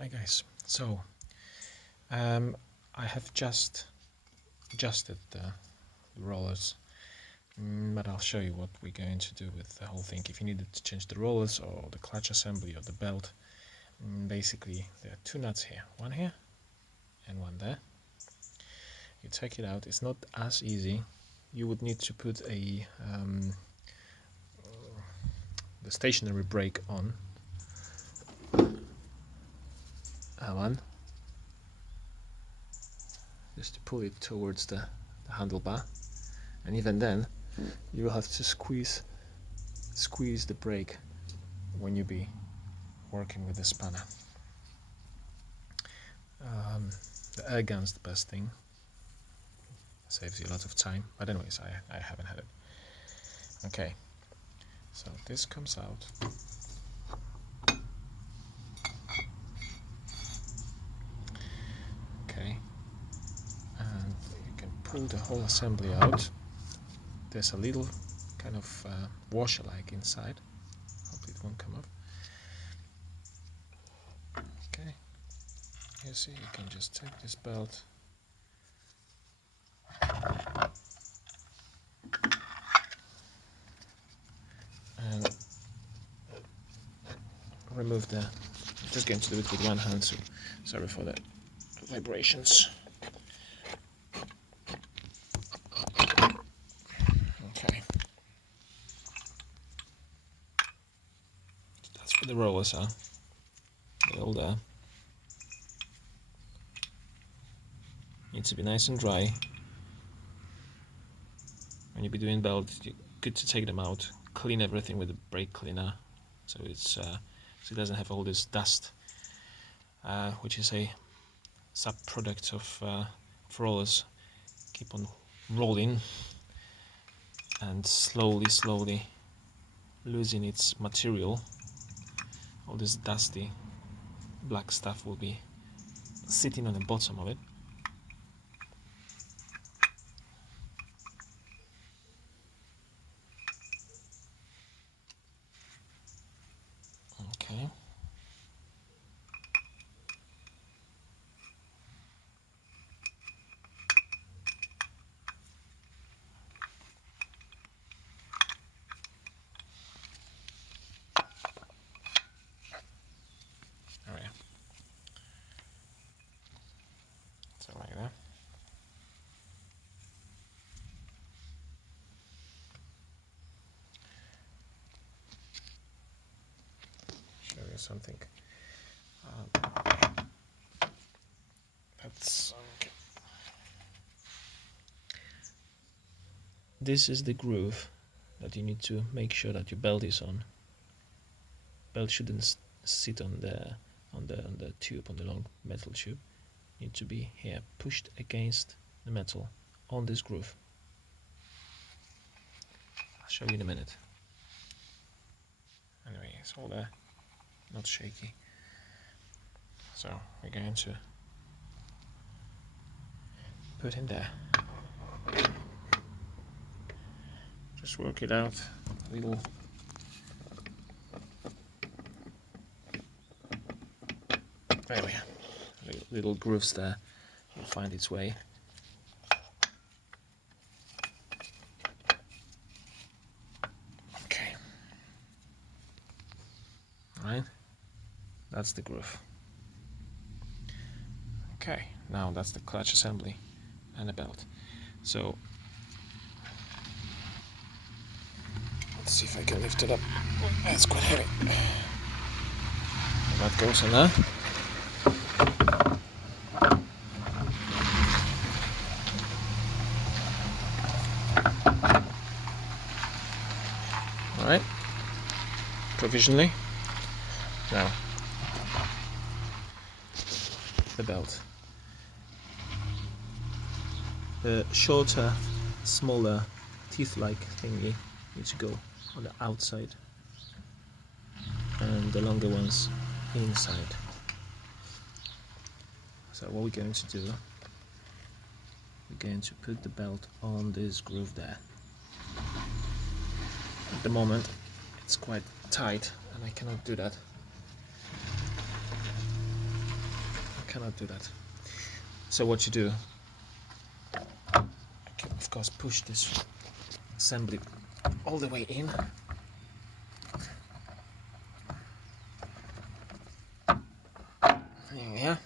Hi guys, so I have just adjusted the rollers, but I'll show you what we're going to do with the whole thing. If you needed to change the rollers or the clutch assembly or the belt, basically there are two nuts here, one here and one there. You take it out, it's not as easy. You would need to put the stationary brake on. One, just to pull it towards the handlebar, and even then you will have to squeeze the brake when you be working with the spanner. The air gun's the best thing, saves you a lot of time, but anyways, I haven't had it. Okay, so this comes out. Okay, and you can pull the whole assembly out. There's a little kind of washer like inside. Hope it won't come off. Okay, you see, you can just take this belt and remove the. I'm just going to do it with one hand, so sorry for the vibrations. Okay, that's where the rollers are. They're all there. Need to be nice and dry. When you be doing belt, it's good to take them out, clean everything with a brake cleaner, so so it doesn't have all this dust, which is a sub-product of rollers. Keep on rolling and slowly losing its material. All this dusty black stuff will be sitting on the bottom of it. Okay. Oh yeah. So like that. Show you something. That's okay. This is the groove that you need to make sure that your belt is on. Belt shouldn't sit on the tube, on the long metal tube. Need to be here, pushed against the metal on this groove. I'll show you in a minute. Anyway, it's all there, not shaky. So we're going to put in there. Just work it out a little. There we are. Little grooves there. Will find its way. Okay. Right. That's the groove. Okay. Now that's the clutch assembly and the belt. So let's see if I can lift it up. That's quite heavy. That goes in there. Alright, provisionally. Now, the belt. The shorter, smaller, teeth-like thingy needs to go on the outside, and the longer ones inside. So what we're going to do, we're going to put the belt on this groove there. At the moment it's quite tight and I cannot do that. cannot do that. So what you do, you can of course push this assembly all the way in. Yeah.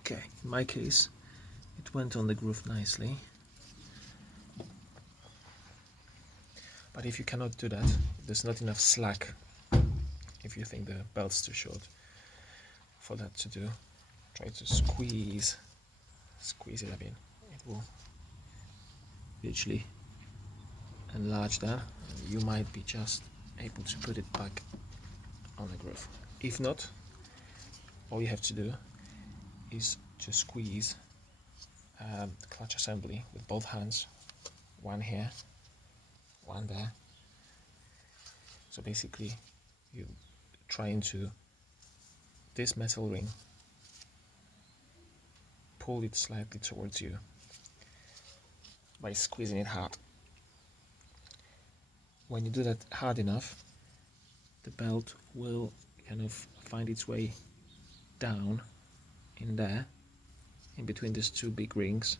Okay, in my case, it went on the groove nicely. But if you cannot do that, if there's not enough slack, if you think the belt's too short for that to do, try to squeeze it a bit. It will literally enlarge that. You might be just able to put it back on the groove. If not, all you have to do is to squeeze the clutch assembly with both hands, one here, one there. So basically you try into this metal ring, pull it slightly towards you by squeezing it hard. When you do that hard enough, the belt will kind of find its way down in there, in between these two big rings,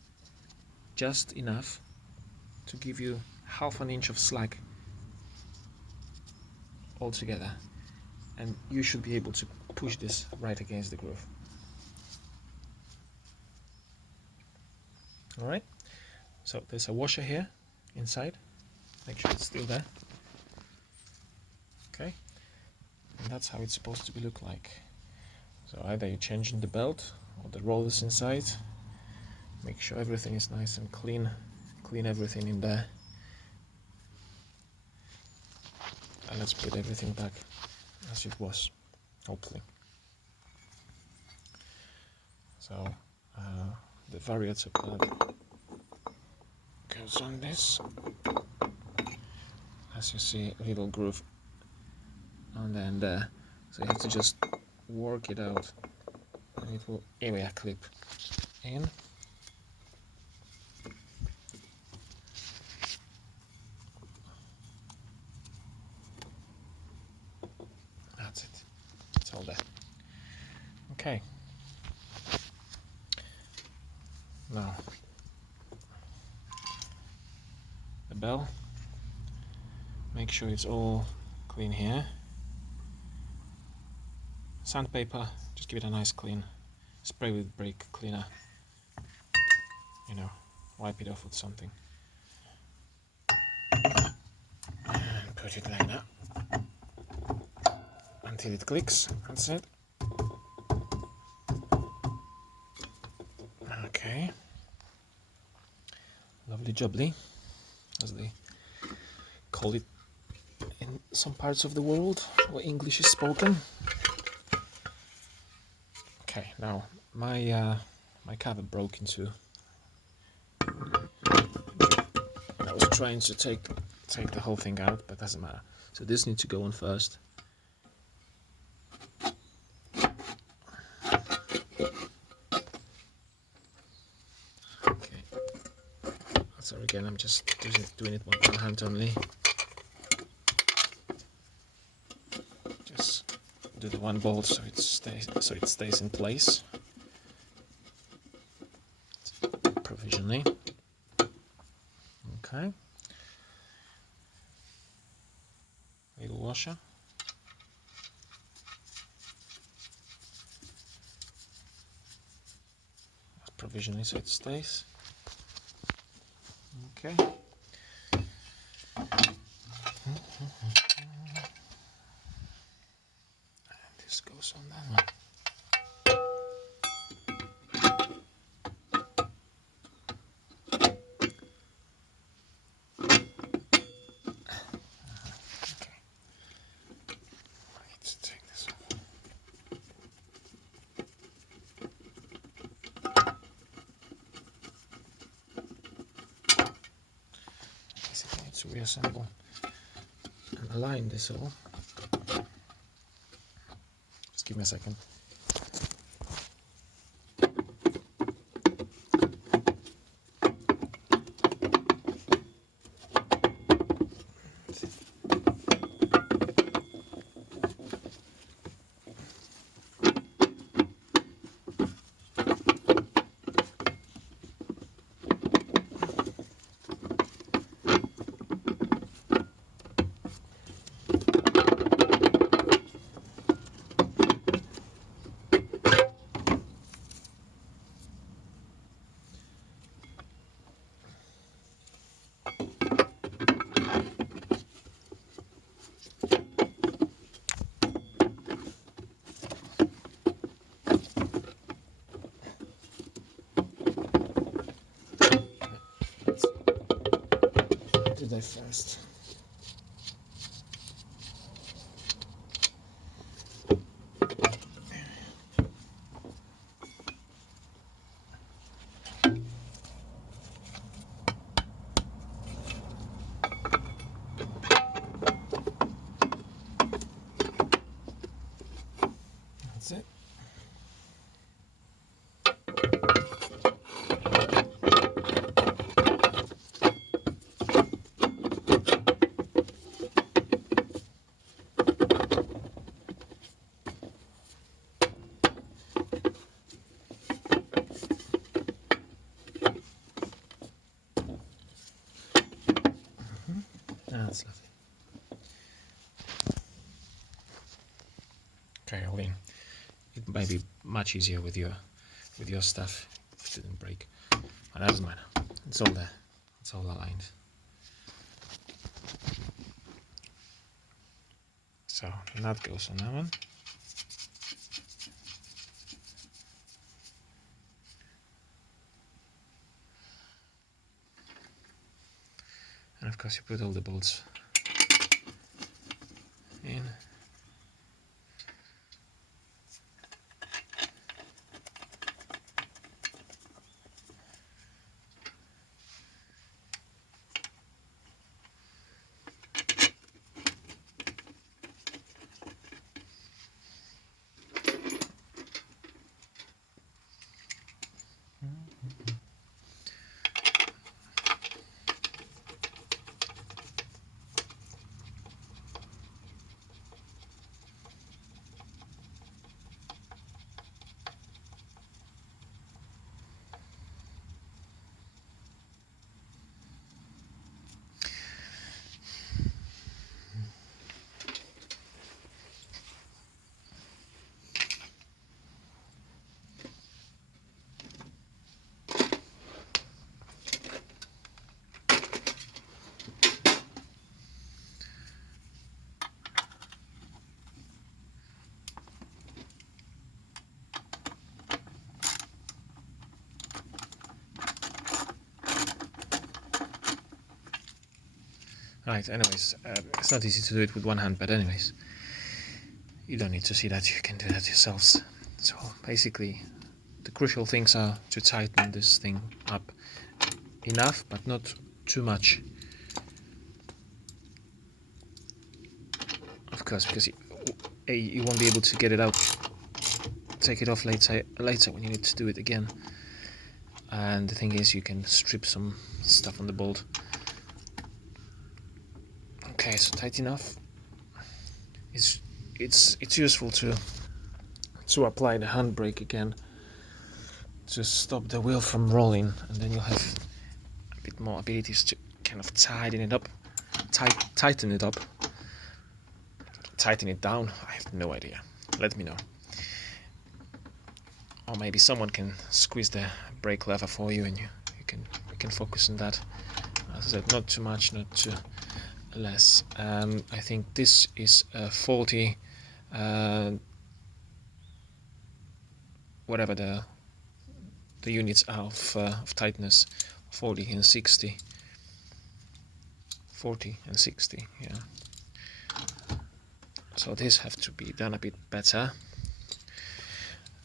just enough to give you half an inch of slack altogether, and you should be able to push this right against the groove. Alright, so there's a washer here inside, make sure it's still there. Okay, and that's how it's supposed to be look like. So either you're changing the belt or the rollers inside, make sure everything is nice and clean everything in there, and let's put everything back as it was, hopefully. So the variator plug goes on this, as you see, a little groove on the end there, so you have to just work it out, and it will anyway clip in. That's it, it's all there. Okay, now the bell, make sure it's all clean here. Sandpaper, just give it a nice clean, spray with brake cleaner, you know, wipe it off with something, and put it like that until it clicks. That's it. Okay, lovely jubbly, as they call it in some parts of the world where English is spoken. Okay, now my cover broke in two. I was trying to take the whole thing out, but doesn't matter. So this needs to go on first. Okay. So again, I'm just doing it with one hand only. Just do the one bolt so it stays in place provisionally. Okay. Little washer. Provisionally so it stays. Okay. And this goes on that one. To reassemble and align this all. Just give me a second. first. That's it. That's lovely. Okay, all in. It might be much easier with your stuff if it didn't break. But that doesn't matter. It's all there. It's all aligned. So the nut goes on that one. And of course you put all the bolts in. Right, anyways, it's not easy to do it with one hand, but anyways, you don't need to see that, you can do that yourselves. So basically, the crucial things are to tighten this thing up enough, but not too much. Of course, because you won't be able to get it out, take it off later when you need to do it again. And the thing is, you can strip some stuff on the bolt. Okay, so tight enough. It's useful to apply the handbrake again to stop the wheel from rolling, and then you'll have a bit more abilities to kind of tighten it up, tighten it up, tighten it down. I have no idea. Let me know. Or maybe someone can squeeze the brake lever for you, and you can focus on that. As I said, not too much, not too less. I think this is 40, whatever the units are of tightness, 40 and 60. 40 and 60, yeah. So this have to be done a bit better.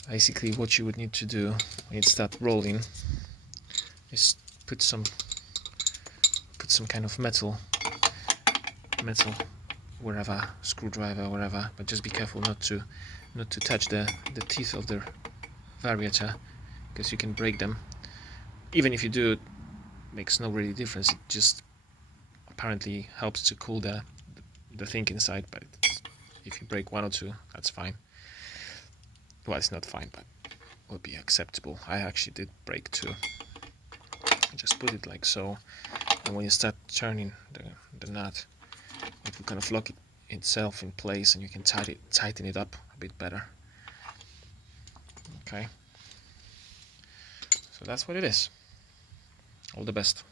Basically, what you would need to do when you start rolling is put some kind of metal wherever, screwdriver, wherever, but just be careful not to touch the teeth of the variator, because you can break them. Even if you do, it makes no really difference. It just apparently helps to cool the thing inside, but if you break one or two, that's fine. Well, it's not fine, but would be acceptable. I actually did break two. Just put it like so, and when you start turning the nut, it will kind of lock itself in place, and you can tighten it up a bit better. Okay, so that's what it is. All the best.